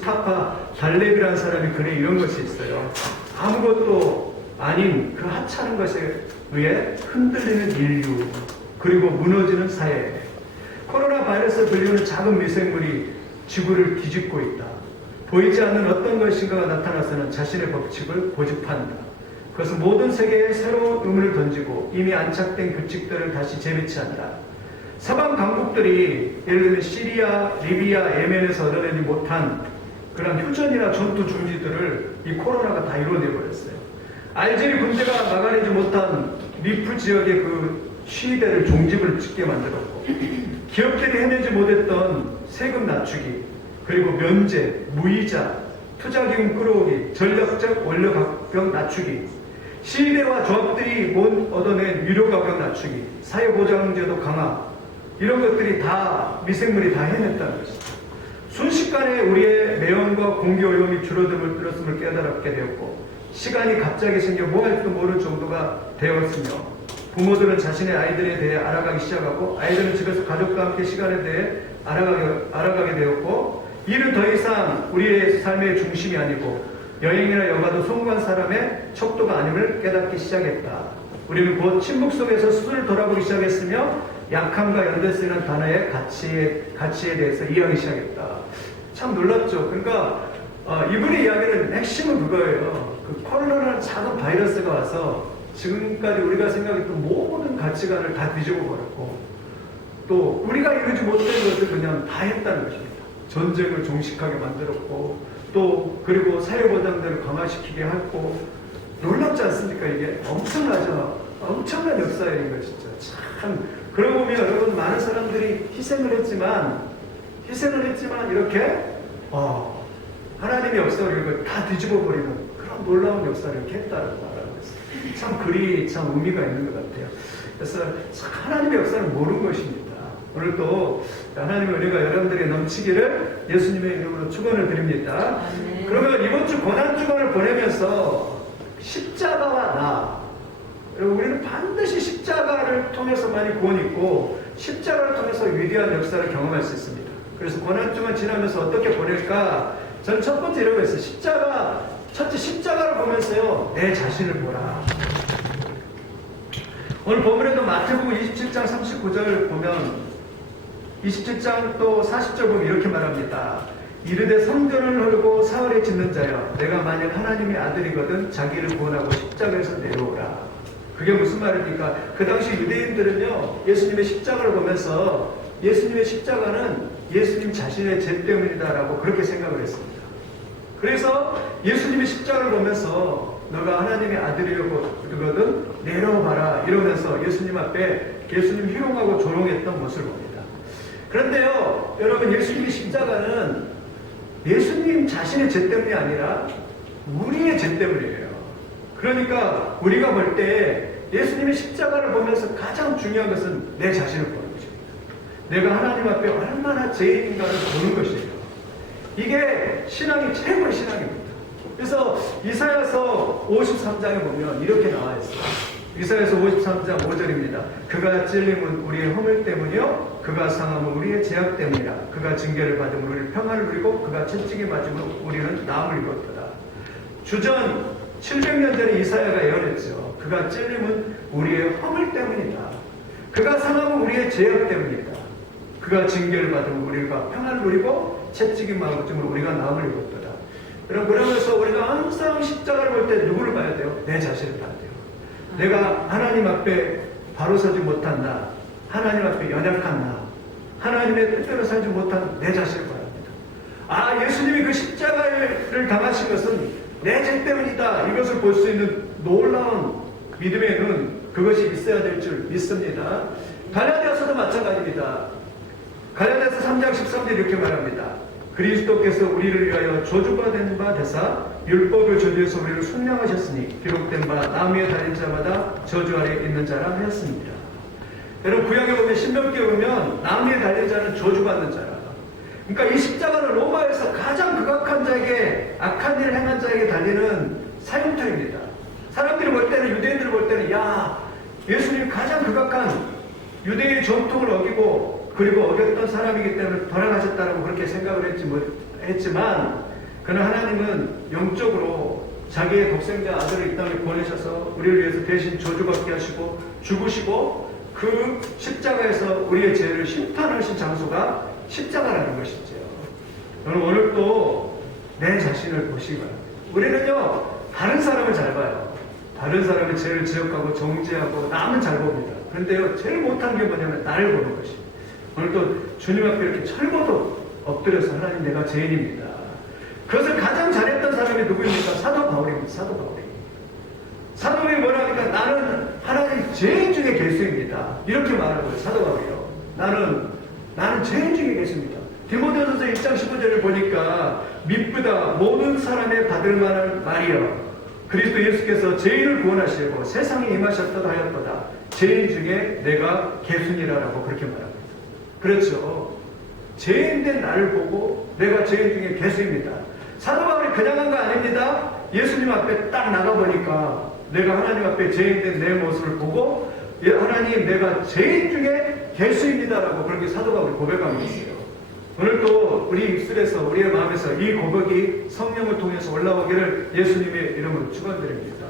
무스타파 달렙이라는 사람이 글에 이런 것이 있어요. 아무것도 아닌 그 하찮은 것에 의해 흔들리는 인류, 그리고 무너지는 사회. 코로나 바이러스에 걸리는 작은 미생물이 지구를 뒤집고 있다. 보이지 않는 어떤 것인가가 나타나서는 자신의 법칙을 고집한다. 그것은 모든 세계에 새로운 의문을 던지고 이미 안착된 규칙들을 다시 재배치한다. 서방 강국들이 예를 들면 시리아, 리비아, 예멘에서 얻어내지 못한 그런 휴전이나 전투 중지들을 이 코로나가 다 이루어내버렸어요. 알제리 군대가 막아내지 못한 리프 지역의 그 시위대를 종집을 짓게 만들었고, 기업들이 해내지 못했던 세금 낮추기, 그리고 면제, 무이자, 투자기금 끌어오기, 전략적 원료 가격 낮추기, 시위대와 조합들이 못 얻어낸 유료 가격 낮추기, 사회보장제도 강화, 이런 것들이 다 미생물이 다 해냈다는 것이죠. 순식간에 우리의 매연과 공기 오염이 줄어들었음을 깨달게 되었고, 시간이 갑자기 생겨 뭐 할지도 모를 정도가 되었으며, 부모들은 자신의 아이들에 대해 알아가기 시작하고, 아이들은 집에서 가족과 함께 시간에 대해 알아가게 되었고, 이는 더 이상 우리의 삶의 중심이 아니고 여행이나 여가도 성공한 사람의 척도가 아님을 깨닫기 시작했다. 우리는 곧 침묵 속에서 스스로를 돌아보기 시작했으며 약함과 연대쓰이는 단어의 가치에 대해서 이해하기 시작했다. 참 놀랍죠. 그러니까 이분의 이야기는 핵심은 그거예요. 그 코로나라는 작은 바이러스가 와서 지금까지 우리가 생각했던 모든 가치관을 다 뒤집어 버렸고, 또 우리가 이루지 못한 것을 그냥 다 했다는 것입니다. 전쟁을 종식하게 만들었고, 또 그리고 사회보장들을 강화시키게 했고, 놀랍지 않습니까? 이게 엄청나죠. 엄청난 역사예요, 이거 진짜. 참 그러고 보면 여러분, 많은 사람들이 희생을 했지만 이렇게 하나님의 역사를 이걸 다 뒤집어 버리는 그런 놀라운 역사를 이렇게 했다는 말하는 것이죠. 참 글이 참 의미가 있는 것 같아요. 그래서 참 하나님의 역사를 모르는 것입니다. 오늘도 하나님의 은혜가 여러분들에게 넘치기를 예수님의 이름으로 축원을 드립니다. 아멘. 그러면 이번 주 고난주간을 보내면서 십자가와 나, 우리는 반드시 십자가를 통해서만이 구원이 있고 십자가를 통해서 위대한 역사를 경험할 수 있습니다. 그래서 고난주간 지나면서 어떻게 보낼까? 저는 첫 번째 이런 거 있어요. 첫째 십자가를 보면서요, 내 자신을 보라. 오늘 본문에도 마태복음 27장 39절 보면 27장 또 40절 보면 이렇게 말합니다. 이르되 성전을 헐고 사흘에 짓는 자여, 내가 만약 하나님의 아들이거든 자기를 구원하고 십자가에서 내려오라. 그게 무슨 말입니까? 그 당시 유대인들은요, 예수님의 십자가를 보면서 예수님의 십자가는 예수님 자신의 죄 때문이다라고 그렇게 생각을 했습니다. 그래서 예수님의 십자가를 보면서 너가 하나님의 아들이거든 내려와봐라 이러면서 예수님 앞에 예수님 희롱하고 조롱했던 모습을 봅니다. 그런데요, 여러분, 예수님의 십자가는 예수님 자신의 죄 때문이 아니라 우리의 죄 때문이에요. 그러니까 우리가 볼 때 예수님의 십자가를 보면서 가장 중요한 것은 내 자신을 보는 것입니다. 내가 하나님 앞에 얼마나 죄인인가를 보는 것이에요. 이게 신앙이 최고의 신앙입니다. 그래서 이사야서 53장에 보면 이렇게 나와 있어요. 이사야서 53장 5절입니다. 그가 찔림은 우리의 허물 때문이요, 그가 상함은 우리의 죄악 때문이라. 그가 징계를 받으면 우리는 평안을 누리고 그가 채찍에 맞으면 우리는 나음을 입었더라. 주전 700년 전에 이사야가 예언했죠. 그가 찔림은 우리의 허물 때문이다. 그가 상함은 우리의 죄악 때문이다. 그가 징계를 받으면 우리가 평안을 누리고 채찍에 맞으면 우리가 나음을 입었더라. 여러분, 그러면서 우리가 항상 십자가를 볼 때 누구를 봐야 돼요? 내 자신을 봐야 돼요. 내가 하나님 앞에 바로 서지 못한 나, 하나님 앞에 연약한 나, 하나님의 뜻대로 살지 못한 내 자신을 봐야 합니다. 아, 예수님이 그 십자가를 당하신 것은 내 죄 때문이다. 이것을 볼 수 있는 놀라운 믿음의 눈, 그것이 있어야 될 줄 믿습니다. 갈라디아서도 마찬가지입니다. 갈라디아서 3장 13절 이렇게 말합니다. 그리스도께서 우리를 위하여 저주받은 바 되사 율법의 저주에서 우리를 순량하셨으니 기록된 바 남 위에 달린 자마다 저주 아래 있는 자라 하였습니다. 여러분, 구약에 보면 신명기에 보면 남 위에 달린 자는 저주받는 자라. 그러니까 이 십자가는 로마에서 가장 극악한 자에게, 악한 일을 행한 자에게 달리는 사형터입니다. 사람들이 볼 때는, 유대인들이 볼 때는 야, 예수님이 가장 극악한 유대의 전통을 어기고 그리고 어겼던 사람이기 때문에 돌아가셨다고 그렇게 생각을 했지만 그러나 하나님은 영적으로 자기의 독생자 아들을 이 땅에 보내셔서 우리를 위해서 대신 저주받게 하시고 죽으시고 그 십자가에서 우리의 죄를 심판하신 장소가 십자가라는 것이죠. 저는 오늘 또 내 자신을 보시기 바랍니다. 우리는요, 다른 사람을 잘 봐요. 다른 사람의 죄를 지적하고 정죄하고 남은 잘 봅니다. 그런데요, 제일 못한 게 뭐냐면 나를 보는 것입니다. 오늘 또 주님 앞에 이렇게 철거도 엎드려서 하나님 내가 죄인입니다. 그것을 가장 잘했던 사람이 누구입니까? 사도 바울입니다. 사도 바울이. 사도 바울이 뭐라 하니까 나는 하나님 죄인 중에 괴수입니다. 이렇게 말하고요. 사도 바울이요. 나는 죄인 중에 괴수입니다. 디모데전서 1장 15절을 보니까 미쁘다 모든 사람의 받을 만한 말이여 그리스도 예수께서 죄인을 구원하시려고 세상에 임하셨다 하였도다. 죄인 중에 내가 괴수니라라고 그렇게 말합니다. 그렇죠. 죄인된 나를 보고 내가 죄인 중에 괴수입니다. 사도 바울이 그냥 한 거 아닙니다. 예수님 앞에 딱 나가보니까 내가 하나님 앞에 죄인된 내 모습을 보고 하나님 내가 죄인 중에 괴수입니다라고 그렇게 사도 바울이 고백하고 있어요. 오늘 또 우리 입술에서 우리의 마음에서 이 고백이 성령을 통해서 올라오기를 예수님의 이름으로 축원드립니다.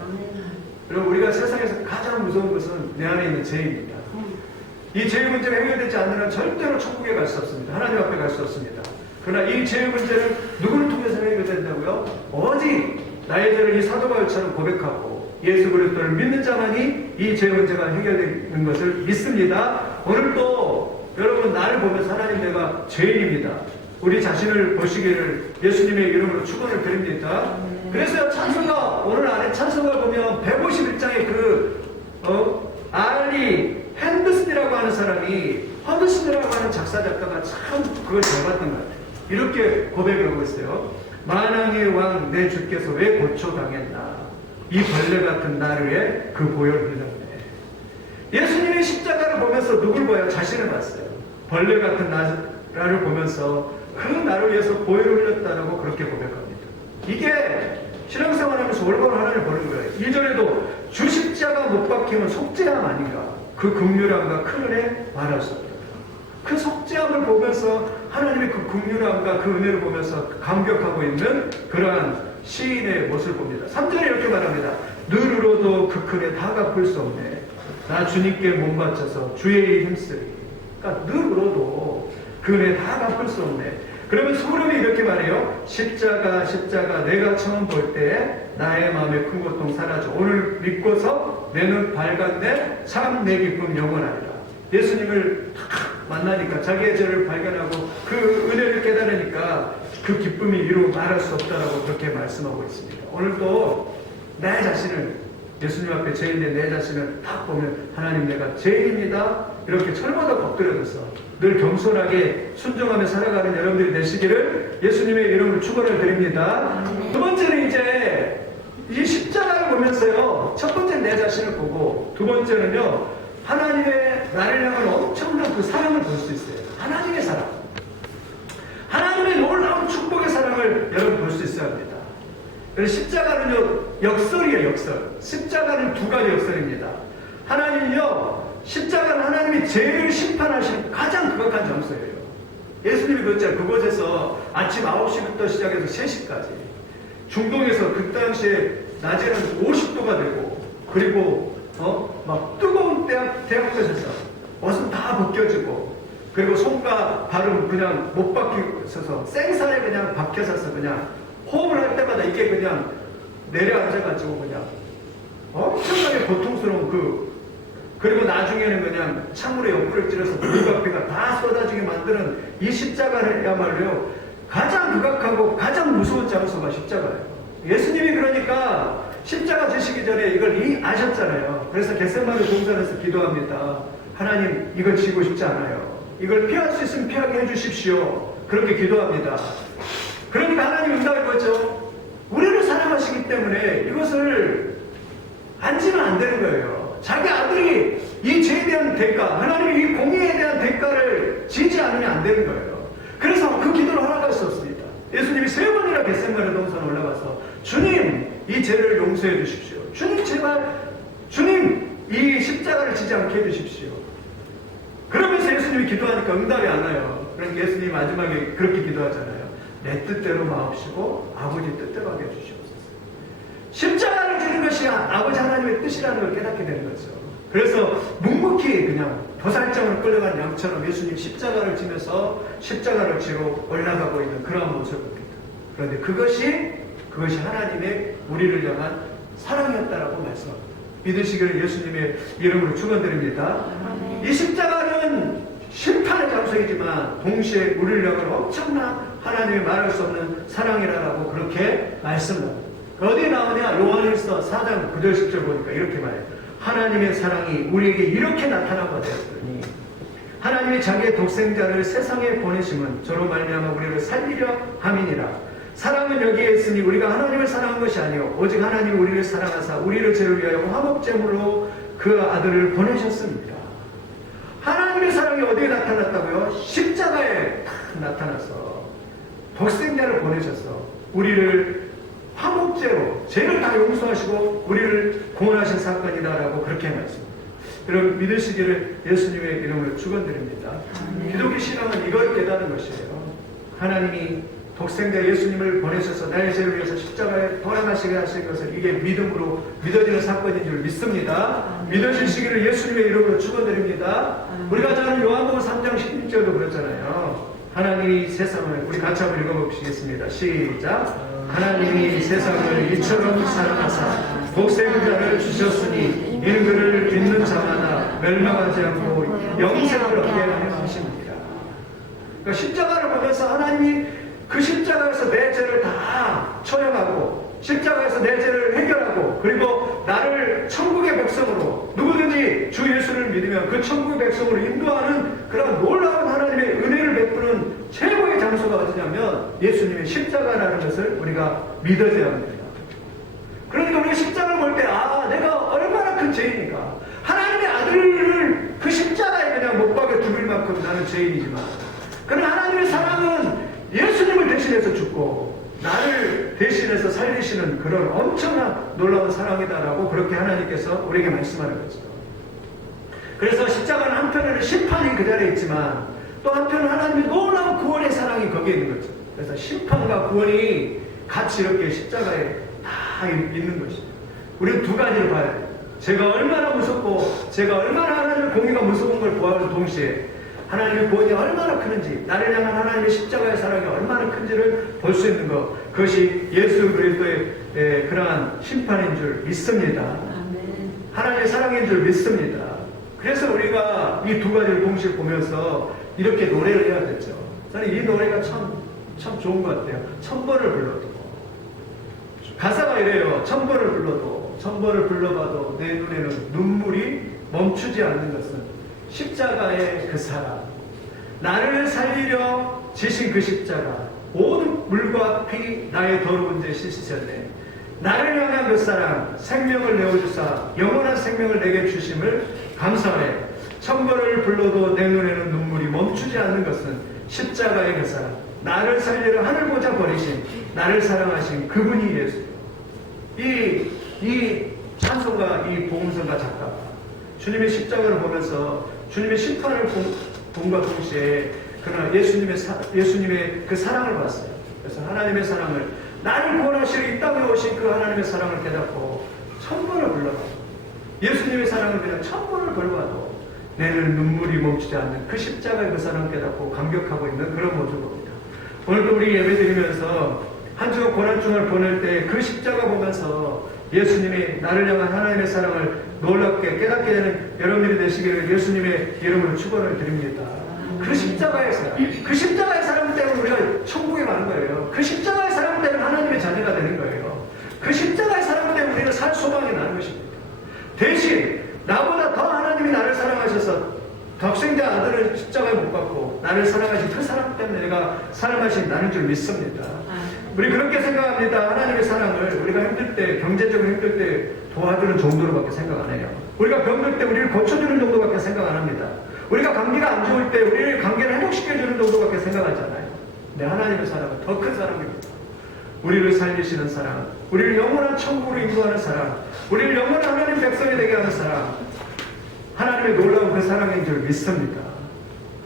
그리고 우리가 세상에서 가장 무서운 것은 내 안에 있는 죄입니다. 이 죄의 문제가 해결되지 않는 한 절대로 천국에 갈 수 없습니다. 하나님 앞에 갈 수 없습니다. 그러나 이 죄의 문제는 누구를 통해서 해결된다고요? 오직 나의 죄를 이 사도 바울처럼 고백하고 예수 그리스도를 믿는 자만이 이 죄의 문제가 해결되는 것을 믿습니다. 오늘 또 여러분 나를 보면서 하나님 내가 죄인입니다. 우리 자신을 보시기를 예수님의 이름으로 축원을 드립니다. 그래서 찬송가 오늘 안에 찬송가 보면 151장의 알리 핸드슨이라고 하는 사람이 허드슨이라고 하는 작사 작가가 참 그걸 잘 봤던 것 같아요. 이렇게 고백을 하고 있어요. 만왕의 왕 내 주께서 왜 고초당했나 이 벌레 같은 나를 왜 그 보혈 흘렸네. 예수님의 십자가를 보면서 누굴 봐요? 자신을 봤어요. 벌레 같은 나를 보면서 그 나를 위해서 보혈을 흘렸다라고 그렇게 고백합니다. 이게 신앙생활하면서 올바른 하나님을 보는 거예요. 2절에도 주 십자가 못 박히면 속죄함 아닌가. 그 긍휼함과 큰 은혜 말할 수 없다. 그 속죄함을 보면서 하나님의 그 긍휼함과 그 은혜를 보면서 감격하고 있는 그러한 시인의 모습을 봅니다. 3절에 이렇게 말합니다. 누르러도 그 큰에 다 갚을 수 없네. 나 주님께 몸 바쳐서 주의 힘쓰리. 그러니까 누르러도 그 은혜 다 갚을 수 없네. 그러면 소름이 이렇게 말해요. 십자가 내가 처음 볼 때 나의 마음의 큰 고통 사라져. 오늘 믿고서 내 눈 밝았네. 참 내 기쁨 영원하리라. 예수님을 만나니까 자기의 죄를 발견하고 그 은혜를 깨달으니까 그 기쁨이 이루 말할 수 없다라고 그렇게 말씀하고 있습니다. 오늘도 내 자신을 예수님 앞에 죄인된 내 자신을 딱 보면 하나님 내가 죄인입니다. 이렇게 철마다 엎드려져서 늘 겸손하게 순종하며 살아가는 여러분들이 되시기를 예수님의 이름으로 축원을 드립니다. 두 번째는 이제 이 십자가를 보면서요. 첫 번째는 내 자신을 보고 두 번째는요. 하나님의 나를 향한 엄청난 그 사랑을 볼 수 있어요. 하나님의 사랑. 하나님의 놀라운 축복의 사랑을 여러분 볼 수 있어야 합니다. 그래서 십자가는요. 역설이에요. 역설. 십자가는 두 가지 역설입니다. 하나님은요. 십자가는 하나님이 죄를 심판하시는 가장 극악한 장소예요. 예수님이 그곳에서 아침 9시부터 시작해서 3시까지 중동에서 그 당시에 낮에는 50도가 되고 그리고 막 뜨거운 태양볕에서 옷은 다 벗겨지고 그리고 손과 발은 그냥 못 박혀서 생살에 그냥 박혀서서 그냥 호흡을 할 때마다 이게 그냥 내려앉아가지고 그냥 엄청나게 고통스러운 그리고 나중에는 그냥 창으로 옆구리를 찔러서 물박피가 다 쏟아지게 만드는 이 십자가야말로 가장 극악하고 가장 무서운 장소가 십자가예요. 예수님이 그러니까 십자가 지시기 전에 이걸 아셨잖아요. 그래서 겟세마네 동산에서 기도합니다. 하나님 이걸 지고 싶지 않아요. 이걸 피할 수 있으면 피하게 해주십시오. 그렇게 기도합니다. 그러니까 하나님 응답할 거죠. 우리를 사랑하시기 때문에 이것을 안 지면 안 되는 거예요. 자기 아들이 이 죄에 대한 대가, 하나님이 이 공의에 대한 대가를 지지 않으면 안 되는 거예요. 그래서 그 기도를 허락할 수 없습니다. 예수님이 3번이나 겟세마네 동산 올라가서 주님 이 죄를 용서해 주십시오. 주님 제발 주님 이 십자가를 지지 않게 해주십시오. 그러면서 예수님이 기도하니까 응답이 안 와요. 그러니까 예수님이 마지막에 그렇게 기도하잖아요. 내 뜻대로 마옵시고 아버지 뜻대로 하게 해주시옵소서. 십자가를 지는 것이 아버지 하나님의 뜻이라는 걸 깨닫게 되는 거죠. 그래서 묵묵히 그냥 도살장으로 끌려간 양처럼 예수님 십자가를 지면서 십자가를 지러 올라가고 있는 그런 모습입니다. 그런데 그것이 하나님의 우리를 향한 사랑이었다라고 말씀합니다. 믿으시기를 예수님의 이름으로 축원드립니다. 이 십자가는 심판의 장소이지만 동시에 우리를 향한 엄청난 하나님의 말할 수 없는 사랑이라고 그렇게 말씀합니다. 어디에 나오냐? 요한일서 4장 9절 10절 보니까 이렇게 말해요. 하나님의 사랑이 우리에게 이렇게 나타난 바 되었으니 하나님이 자기의 독생자를 세상에 보내심은 저로 말미암아 우리를 살리려 함이니라. 사랑은 여기에 있으니 우리가 하나님을 사랑한 것이 아니요 오직 하나님이 우리를 사랑하사 우리를 죄를 위하여 화목제물로 그 아들을 보내셨습니다. 하나님의 사랑이 어디에 나타났다고요? 십자가에 나타나서 독생자를 보내셔서 우리를 화목제로 죄를 다 용서하시고 우리를 구원하신 사건이다라고 그렇게 말씀합니다. 여러분 믿으시기를 예수님의 이름으로 축원드립니다. 기독교 신앙은 이걸 깨닫는 것이에요. 하나님이 독생자 예수님을 보내셔서 나의 죄를 위해서 십자가에 돌아가시게 하신 것을 이게 믿음으로 믿어지는 사건인 줄 믿습니다. 믿어지시기를 예수님의 이름으로 축원드립니다. 우리가 잘 아는 요한복음 3장 16절도 그렇잖아요. 하나님이 세상을 우리 같이 한번 읽어보시겠습니다. 시작. 하나님이 세상을 이처럼 사랑하사 독생자를 주셨으니 이는 그를 믿는 자마다 멸망하지 않고 영생을 얻게 하려 하십니다. 그러니까 십자가를 보면서 하나님이 그 십자가에서 내 죄를 다 처형하고 십자가에서 내 죄를 해결하고 그리고 나를 천국의 백성으로 누구든지 주 예수를 믿으면 그 천국의 백성으로 인도하는 그런 놀라운 하나님의 은혜를 베푸는 최고의 장소가 어디냐면 예수님의 십자가라는 것을 우리가 믿어야 합니다. 그러니까 우리가 십자가를 볼 때 내가 얼마나 큰 죄인인가. 하나님의 아들을 그 십자가에 그냥 못 박여 죽일 만큼 나는 죄인이지만 그런 하나님의 사랑은 예수님을 대신해서 죽고 나를 대신해서 살리시는 그런 엄청난 놀라운 사랑이다라고 그렇게 하나님께서 우리에게 말씀하는 거죠. 그래서 십자가는 한편에는 심판이 그 자리에 있지만 또 한편은 하나님의 놀라운 구원의 사랑이 거기에 있는 거죠. 그래서 심판과 구원이 같이 이렇게 십자가에 다 있는 것이죠. 우리는 두 가지를 봐야 돼요. 제가 얼마나 무섭고 제가 얼마나 하나님의 공의가 무서운 걸 보아하는 동시에 하나님의 구원이 얼마나 크는지 나를 향한 하나님의 십자가의 사랑이 얼마나 큰지를 볼 수 있는 것, 그것이 예수 그리스도의 그러한 심판인 줄 믿습니다. 하나님의 사랑인 줄 믿습니다. 그래서 우리가 이 두 가지를 동시에 보면서 이렇게 노래를 해야 되죠. 저는 이 노래가 참 좋은 것 같아요. 1000번을 불러도 가사가 이래요. 1000번을 불러봐도 내 눈에는 눈물이 멈추지 않는 것은 십자가의 그 사랑, 나를 살리려 지신 그 십자가, 모든 물과 피 나의 더러운 죄 씻으셨네. 나를 향한 그 사랑, 생명을 내어주사 영원한 생명을 내게 주심을 감사해. 1000번을 불러도 내 눈에는 눈물이 멈추지 않는 것은 십자가의 그 사랑, 나를 살리려 하늘 보자 버리신 나를 사랑하신 그분이 예수. 이 찬송가, 이 복음성가 작가 주님의 십자가를 보면서 주님의 심판을 본과 동시에 그러나 예수님의 그 사랑을 봤어요. 그래서 하나님의 사랑을 나를 구원하시려 이 땅에 오신 그 하나님의 사랑을 깨닫고 1000번을 불러봐도 예수님의 사랑을 그냥 1000번을 불러봐도 내는 눈물이 멈추지 않는 그 십자가의 그 사랑을 깨닫고 감격하고 있는 그런 모습입니다. 오늘도 우리 예배드리면서 한 주간 고난주간을 보낼 때 그 십자가 보면서 예수님이 나를 향한 하나님의 사랑을 놀랍게 깨닫게 되는 여러분들이 되시기를 예수님의 이름으로 축원을 드립니다. 그 십자가의 사랑, 그 십자가의 사랑 때문에 우리가 천국에 가는 거예요. 그 십자가의 사랑 때문에 하나님의 자녀가 되는 거예요. 그 십자가의 사랑 때문에 우리가 살 소망이 나는 것입니다. 대신 나보다 더 하나님이 나를 사랑하셔서 독생자 아들을 십자가에 못 박고 나를 사랑하신 그 사랑 때문에 내가 사랑하신 나는 줄 믿습니다. 우리 그렇게 생각합니다. 하나님의 사랑을 우리가 힘들 때, 경제적으로 힘들 때 도와주는 정도로밖에 생각 안 해요. 우리가 병들 때 우리를 고쳐주는 정도밖에 생각 안 합니다. 우리가 감기가 안 좋을 때 우리를 감기를 회복시켜주는 정도밖에 생각하잖아요. 근데 하나님의 사랑은 더 큰 사랑입니다. 우리를 살리시는 사랑, 우리를 영원한 천국으로 인도하는 사랑, 우리를 영원한 하나님 백성이 되게 하는 사랑, 하나님의 놀라운 그 사랑인 줄 믿습니다.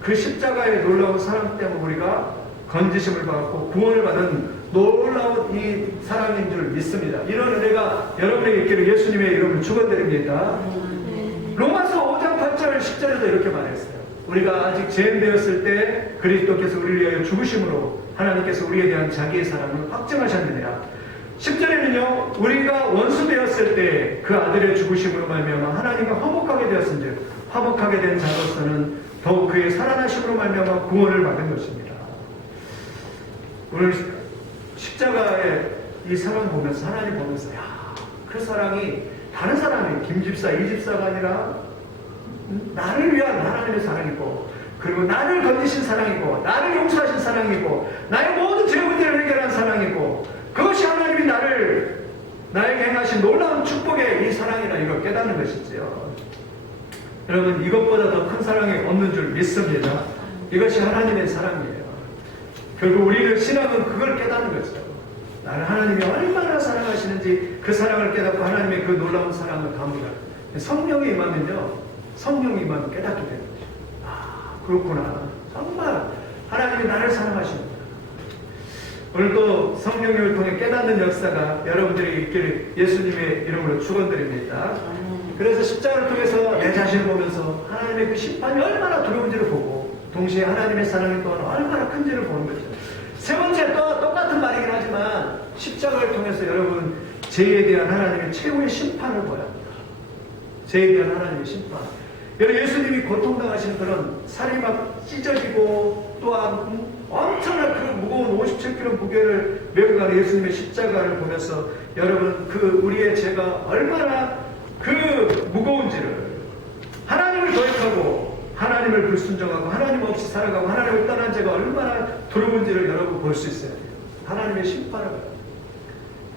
그 십자가의 놀라운 사랑 때문에 우리가 건지심을 받고 구원을 받은 놀라운 이 사랑인 줄 믿습니다. 이런 은혜가 여러분에게 있기를 예수님의 이름으로 축원드립니다. 로마서 5장 8절 10절에도 이렇게 말했어요. 우리가 아직 죄인되었을 때 그리스도께서 우리를 위하여 죽으심으로 하나님께서 우리에 대한 자기의 사랑을 확증하셨느니라. 10절에는요, 우리가 원수 되었을 때 그 아들의 죽으심으로 말미암아 하나님과 화목하게 되었은즉 화목하게 된 자로서는 더욱 그의 살아나심으로 말미암아 구원을 받은 것입니다. 오늘 십자가의 이 사랑 보면서 하나님 보면서 그 사랑이 다른 사람이 김집사 이집사가 아니라 나를 위한 하나님의 사랑이고, 그리고 나를 건지신 사랑이고, 나를 용서하신 사랑이고, 나의 모든 죄 문제를 해결한 사랑이고, 그것이 하나님이 나에게 행하신 놀라운 축복의 이 사랑이라 이걸 깨닫는 것이지요. 여러분, 이것보다 더 큰 사랑이 없는 줄 믿습니다. 이것이 하나님의 사랑이에요. 결국 우리는 신앙은 그걸 깨닫는 거죠. 나를 하나님이 얼마나 사랑하시는지 그 사랑을 깨닫고 하나님의 그 놀라운 사랑을 갑니다. 성령이 임하면요, 성령이 임하면 깨닫게 되는 거죠. 그렇구나. 정말 하나님이 나를 사랑하시는구나. 오늘도 성령님을 통해 깨닫는 역사가 여러분들이 있기를 예수님의 이름으로 축원드립니다. 그래서 십자가를 통해서 내 자신을 보면서 하나님의 그 심판이 얼마나 두려운지를 보고, 동시에 하나님의 사랑이 또한 얼마나 큰지를 보는 거죠. 세 번째, 또 똑같은 말이긴 하지만 십자가를 통해서 여러분 죄에 대한 하나님의 최후의 심판을 보야 합니다. 죄에 대한 하나님의 심판. 여러분, 예수님이 고통당하시는 그런 살이 막 찢어지고 또한 엄청난 그 무거운 57kg 무게를 메고 가는 예수님의 십자가를 보면서 여러분 그 우리의 죄가 얼마나 그 무거운지를, 하나님을 거역하고 하나님을 불순종하고 하나님 없이 살아가고 하나님을 떠난 죄가 얼마나 두려운지를 여러분 볼 수 있어야 돼요. 하나님의 심판을.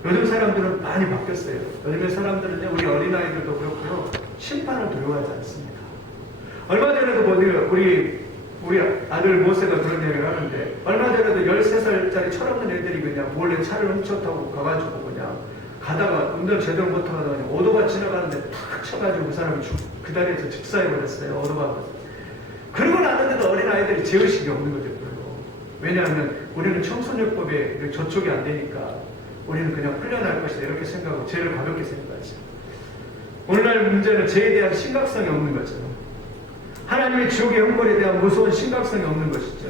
요즘 사람들은 많이 바뀌었어요. 요즘의 사람들은요, 우리 어린아이들도 그렇고요, 심판을 두려워하지 않습니다. 얼마 전에도 우리 아들 모세가 그런 얘기를 하는데, 얼마 전에도 13살짜리 철없는 애들이 그냥 몰래 차를 훔쳐 타고 가가지고 그냥 가다가 운전 제대로 못하다가 오토바이 지나가는데 탁 쳐가지고 그 사람이 그 다리에서 직사해버렸어요. 오토바이가. 그러고 났는데도 어린아이들이 죄의식이 없는 거죠. 왜냐하면 우리는 청소년법에 저촉이 안 되니까 우리는 그냥 풀려날 것이다 이렇게 생각하고 죄를 가볍게 생각하죠. 오늘날 문제는 죄에 대한 심각성이 없는 거죠. 하나님의 지옥의 형벌에 대한 무서운 심각성이 없는 것이죠.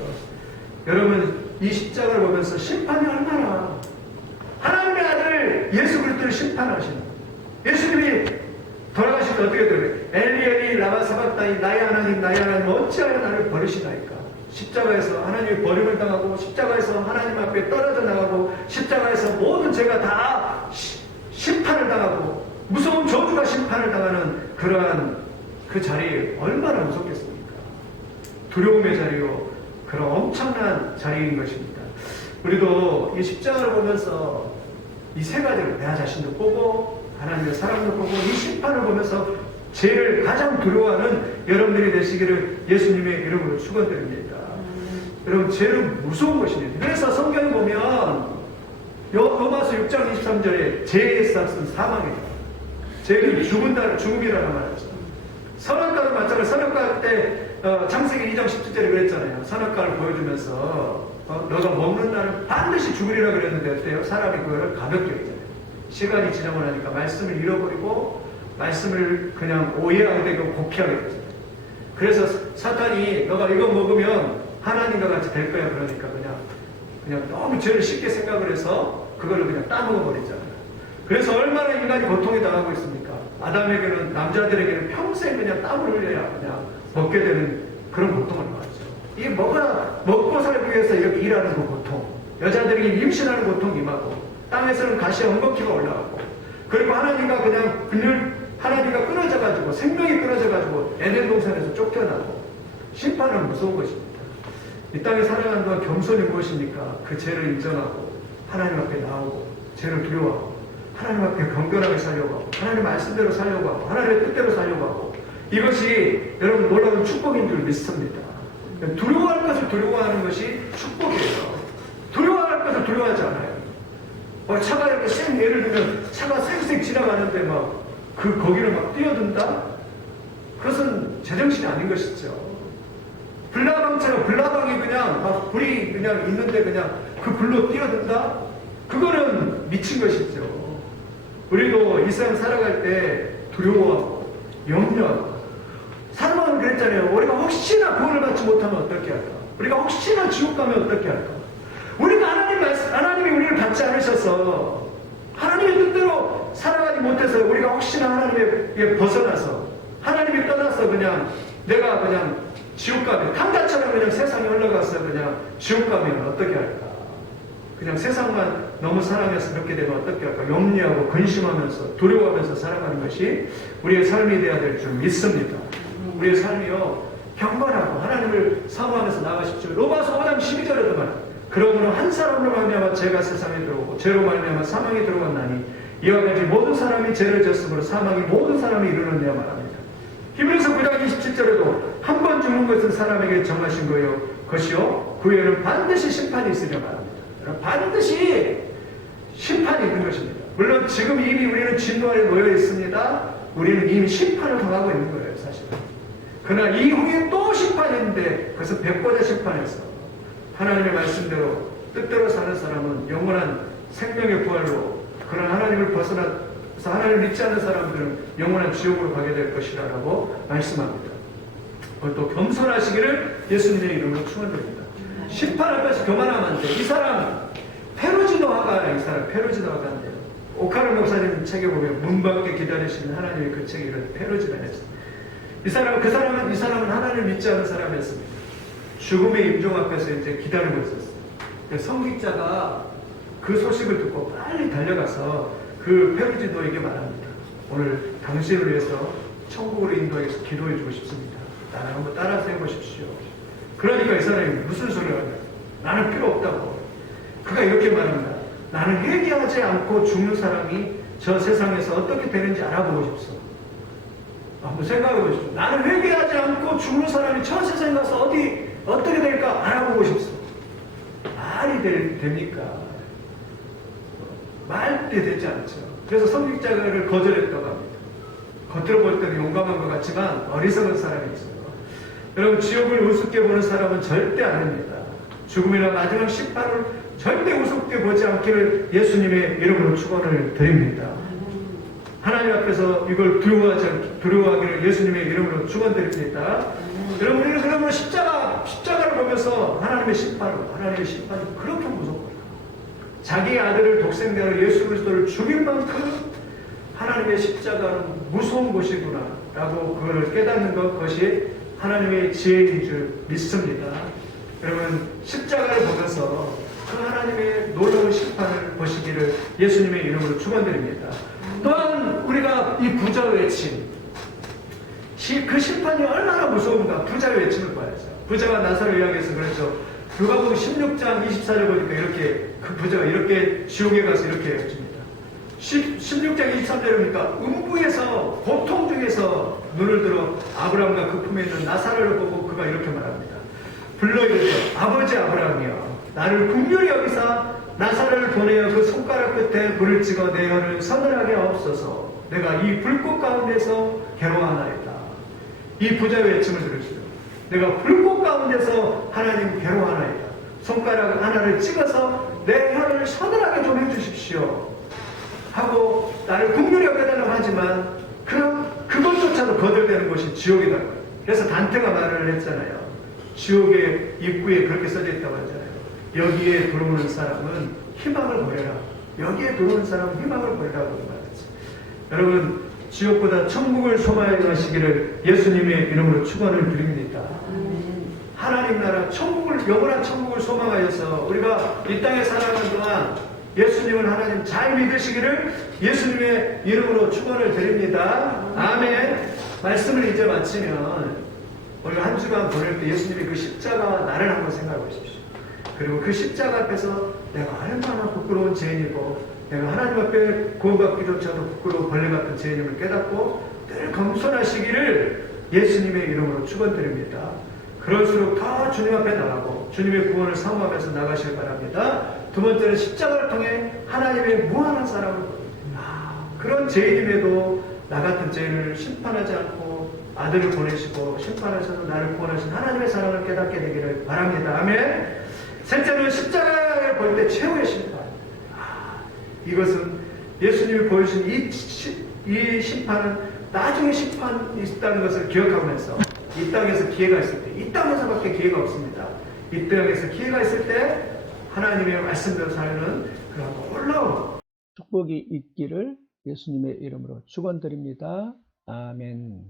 여러분, 이 십자가를 보면서 심판이 얼마나, 하나님의 아들 예수 그리스도를 심판하시는, 예수님이 돌아가실 때 어떻게 되나요? 엘리 엘리 라마 사박다니, 나의 하나님 어찌하여 나를 버리시나이까. 십자가에서 하나님이 버림을 당하고, 십자가에서 하나님 앞에 떨어져 나가고, 십자가에서 모든 죄가 다 심판을 당하고 무서운 저주가 심판을 당하는 그러한 그 자리 얼마나 무섭겠습니까? 두려움의 자리요, 그런 엄청난 자리인 것입니다. 우리도 이 십자가를 보면서 이 세 가지를, 내 자신도 보고 하나님의 사랑도 보고 이 심판을 보면서 죄를 가장 두려워하는 여러분들이 되시기를 예수님의 이름으로 축원드립니다. 여러분, 죄는 무서운 것입니다. 그래서 성경에 보면 로마서 6장 23절에 죄의 값은 사망이다. 죄는 죽음이라는 말이죠. 선악과도 마찬가지로, 선악과 때 창세기 2장 17절에 그랬잖아요. 선악과를 보여주면서 너가 먹는 날은 반드시 죽으리라 그랬는데 어때요? 사람이 그거를 가볍게 했잖아요. 시간이 지나고 나니까 말씀을 잃어버리고 말씀을 그냥 오해하게 되고 곡해하게 되잖아요. 그래서 사탄이 너가 이거 먹으면 하나님과 같이 될 거야 그러니까 그냥 너무 죄를 쉽게 생각을 해서 그거를 그냥 따먹어버리잖아요. 그래서 얼마나 인간이 고통에 당하고 있습니까? 아담에게는, 남자들에게는 평생 그냥 땀을 흘려야 그냥 먹게 되는 그런 고통을 받죠. 이게 먹고 살기 위해서 이렇게 일하는 그 고통, 여자들이 임신하는 고통이 임하고, 땅에서는 가시와 엉겅퀴가 올라가고, 그리고 하나님과 하나님과 끊어져가지고, 생명이 끊어져가지고 에덴 동산에서 쫓겨나고, 심판은 무서운 것입니다. 이 땅에 살아가는 동안 겸손이 무엇입니까? 그 죄를 인정하고 하나님 앞에 나오고 죄를 두려워하고 하나님 앞에 경건하게 살려고 하고 하나님 말씀대로 살려고 하고 하나님의 뜻대로 살려고 하고, 이것이 여러분 놀라운 축복인 줄 믿습니다. 두려워할 것을 두려워하는 것이 축복이에요. 두려워할 것을 두려워하지 않아요. 차가 이렇게 예를 들면 차가 쌩쌩 지나가는데 거기를 뛰어든다? 그것은 제정신이 아닌 것이죠. 불나방처럼 불나방이 그냥 막 불이 그냥 있는데 그냥 그 불로 뛰어든다? 그거는 미친 것이죠. 우리도 이 세상 살아갈 때 두려워하고 염려하고 사람은 그랬잖아요. 우리가 혹시나 구원을 받지 못하면 어떻게 할까? 우리가 혹시나 지옥 가면 어떻게 할까? 우리가 하나님이 우리를 받지 않으셔서 하나님의 뜻대로 살아가지 못해서 우리가 혹시나 하나님의 벗어나서 하나님이 떠나서 그냥 내가 그냥 지옥 가면 탕자처럼 그냥 세상에 흘러가서 그냥 지옥 가면 어떻게 할까? 그냥 세상만 너무 사랑해서 그렇게 되면 어떻게 할까? 염려하고 근심하면서 두려워하면서 살아가는 것이 우리의 삶이 되어야 될 줄 믿습니다. 우리의 삶이요 경건하고 하나님을 사모하면서 나가십시오. 로마서 5장 12절에도 말합니다. 그러므로 한 사람으로 말미암아 죄가 세상에 들어오고 죄로 말미암아 사망이 들어왔나니 이와 같이 모든 사람이 죄를 졌으므로 사망이 모든 사람이 이르느니라 말합니다. 히브리서 9장 27절에도 한 번 죽는 것은 사람에게 정하신 거요 것이요 그 후에는 반드시 심판이 있으려 말합니다. 반드시 심판이 있는 것입니다. 물론 지금 이미 우리는 진노 아래 놓여 있습니다. 우리는 이미 심판을 당하고 있는 거예요, 사실은. 그러나 이후에 또 심판이 있는데 그것은 백보자 심판에서 하나님의 말씀대로 뜻대로 사는 사람은 영원한 생명의 부활로 그런 하나님을 벗어나서 하나님을 믿지 않는 사람들은 영원한 지옥으로 가게 될 것이라고 말씀합니다. 또 겸손하시기를 예수님의 이름으로 축원드립니다. 심판 앞에서 교만하면 안 돼. 이 사람 페루지노화가 이 사람 페루지노화가 안 돼요. 오카르 목사님 책에 보면 문 밖에 기다리시는 하나님의 그 책에 이런 페루지노가 있습니다. 이 사람은 하나님을 믿지 않는 사람이었습니다. 죽음의 임종 앞에서 이제 기다리고 있었어요. 성직자가 그 소식을 듣고 빨리 달려가서 그 페루지노에게 말합니다. 오늘 당신을 위해서 천국으로 인도하기 위해서 기도해 주고 싶습니다. 나를 한번 따라서 해보십시오. 그러니까 이 사람이 무슨 소리를 하냐? 나는 필요 없다고. 그가 이렇게 말합니다. 나는 회개하지 않고 죽는 사람이 저 세상에서 어떻게 되는지 알아보고 싶소. 한번 생각해 보십시오. 나는 회개하지 않고 죽는 사람이 저 세상에 가서 어떻게 될까 알아보고 싶소. 말이 됩니까? 말이 되지 않죠. 그래서 성직자를 거절했다고 합니다. 겉으로 볼 때는 용감한 것 같지만 어리석은 사람이 있어요. 여러분, 지옥을 우습게 보는 사람은 절대 아닙니다. 죽음이나 마지막 심판을 절대 우습게 보지 않기를 예수님의 이름으로 축원을 드립니다. 하나님 앞에서 이걸 두려워하기를 예수님의 이름으로 축원드립니다. 여러분, 우리는 그러면 십자가를 보면서 하나님의 심판이 그렇게 무섭고요. 자기 아들을 독생자를 예수 그리스도를 죽인 만큼 하나님의 십자가는 무서운 곳이구나 라고 그걸 깨닫는 것이 하나님의 지혜인 줄 믿습니다. 여러분, 십자가를 보면서 그 하나님의 놀라운 심판을 보시기를 예수님의 이름으로 축원드립니다. 또한 우리가 이 부자 외침, 그 심판이 얼마나 무서운가 부자의 외침을 봐야죠. 부자가 나사로 이야기해서 그랬죠. 누가복음 16장 24절 보니까 이렇게 그 부자가 이렇게 지옥에 가서 이렇게 해줍니다. 16장 23절이니까 음부에서 고통 중에서 눈을 들어 아브라함과 그 품에 있는 나사로를 보고 그가 이렇게 말합니다. 불러 이르되 아버지 아브라함이여 나를 긍휼히 여기사 나사로를 보내어 그 손가락 끝에 불을 찍어 내 혀를 서늘하게 하옵소서. 내가 이 불꽃 가운데서 괴로워하나이다. 이 부자의 외침을 들으시오. 내가 불꽃 가운데서 하나님 괴로워하나이다. 손가락 하나를 찍어서 내 혀를 서늘하게 좀 해주십시오. 하고 나를 긍휼히 여겨달라고 하지만 그것조차도 거절되는 곳이 지옥이다. 그래서 단테가 말을 했잖아요. 지옥의 입구에 그렇게 써져 있다고 하잖아요. 여기에 들어오는 사람은 희망을 버려라. 여기에 들어오는 사람은 희망을 버리라고 말했죠. 여러분, 지옥보다 천국을 소망하시기를 예수님의 이름으로 축원을 드립니다. 하나님 나라 영원한 천국을 소망하여서 우리가 이 땅에 살아가는 동안 예수님을 하나님 잘 믿으시기를 예수님의 이름으로 축원을 드립니다. 아멘. 말씀을 이제 마치면 오늘 한 주간 보낼 때 예수님의 그 십자가와 나를 한번 생각해 보십시오. 그리고 그 십자가 앞에서 내가 얼마나 부끄러운 죄인이고 내가 하나님 앞에 구원받기조차도 부끄러워 벌레 같은 죄인임을 깨닫고 늘 겸손하시기를 예수님의 이름으로 축원드립니다. 그럴수록 더 주님 앞에 나가고 주님의 구원을 사모하면서 나가시길 바랍니다. 두 번째는 십자가를 통해 하나님의 무한한 사랑을 보입니다. 그런 죄인임에도 나 같은 죄인을 심판하지 않고 아들을 보내시고 심판하셔서 나를 구원하신 하나님의 사랑을 깨닫게 되기를 바랍니다. 아멘. 셋째는 십자가를 볼 때 최후의 심판. 이것은 예수님이 보여주신 이 심판은 나중에 심판이 있다는 것을 기억하면서 이 땅에서 기회가 있을 때, 이 땅에서밖에 기회가 없습니다. 이 땅에서 기회가 있을 때 하나님의 말씀대로 사는 그런 놀라운 축복이 있기를 예수님의 이름으로 축원드립니다. 아멘.